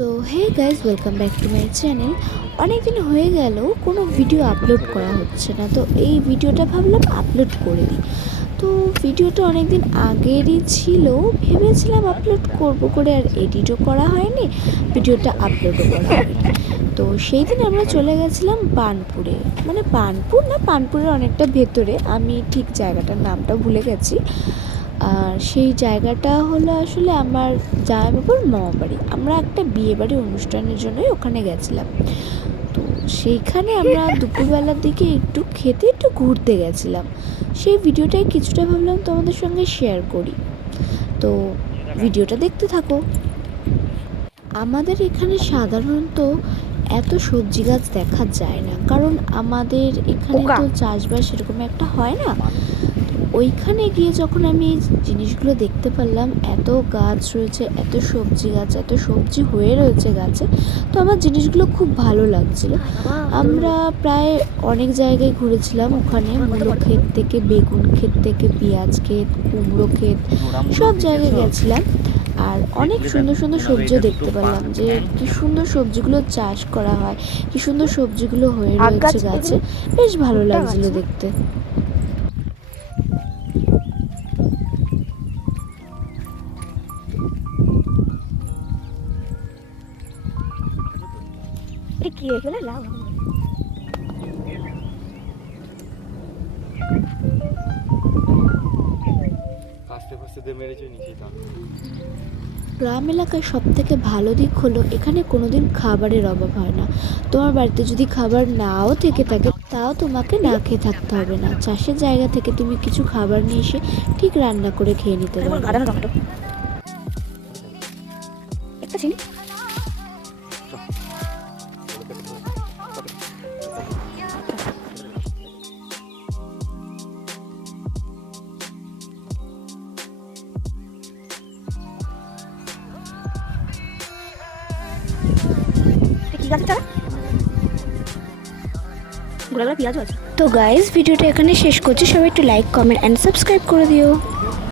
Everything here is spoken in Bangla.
তো hey guys, welcome back to my channel. অনেক দিন হয়ে গেল কোনো ভিডিও আপলোড করা হচ্ছে না, তো এই ভিডিওটা ভাবলাম আপলোড করে দিই। তো ভিডিওটা অনেক দিন আগেরই ছিল, ভেবেছিলাম আপলোড করব করে, আর এডিটও করা হয়নি, ভিডিওটা আপলোডও করা হয়নি। তো সেই দিন আমরা চলে গেছিলাম বার্নপুরে, মানে বার্নপুর না, বার্নপুরের অনেকটা ভেতরে, আমি ঠিক জায়গাটার নামটা ভুলে গেছি। আর সেই জায়গাটা হলো আসলে আমার জামাইবাবুর মামাবাড়ি। আমরা একটা বিয়েবাড়ি অনুষ্ঠানের জন্যই ওখানে গেছিলাম। তো সেইখানে আমরা দুপুরবেলার দিকে একটু খেতে, একটু ঘুরতে গেছিলাম। সেই ভিডিওটাই কিছুটা ভাবলাম তোমাদের সঙ্গে শেয়ার করি, তো ভিডিওটা দেখতে থাকো। আমাদের এখানে সাধারণত এত সবজি গাছ দেখা যায় না, কারণ আমাদের এখানে তো চাষবাস এরকম একটা হয় না। ওইখানে গিয়ে যখন আমি এই জিনিসগুলো দেখতে পারলাম, এত গাছ রয়েছে, এত সবজি গাছ, এত সবজি হয়ে রয়েছে গাছে, তো আমার জিনিসগুলো খুব ভালো লাগছিল। আমরা প্রায় অনেক জায়গায় ঘুরেছিলাম, ওখানে মূলো ক্ষেত থেকে, বেগুন ক্ষেত থেকে, পেঁয়াজ ক্ষেত, কুমড়ো ক্ষেত, সব জায়গায় গেছিলাম। আর অনেক সুন্দর সুন্দর সবজিও দেখতে পেলাম, যে কি সুন্দর সবজিগুলো চাষ করা হয়, কি সুন্দর সবজিগুলো হয়ে রয়েছে গাছে, বেশ ভালো লাগছিল দেখতে। কি এখানে লাভ গ্রাম এলাকায় সব থেকে ভালো দিক হলো এখানে কোনোদিন খাবারের অভাব হয় না। তোমার বাড়িতে যদি খাবার নাও থেকে থাকে, তাও তোমাকে না খেয়ে থাকতে হবে না। চাষের জায়গা থেকে তুমি কিছু খাবার নিয়ে এসে ঠিক রান্না করে খেয়ে নিতে পারবে। কাটানো টমেটো একটা চিনি কি গাছের চারা গোলা গোলা পেঁয়াজও আছে। তো গাইস, ভিডিওটা এখানে শেষ করছি। সবাই একটু লাইক, কমেন্ট অ্যান্ড সাবস্ক্রাইব করে দিও।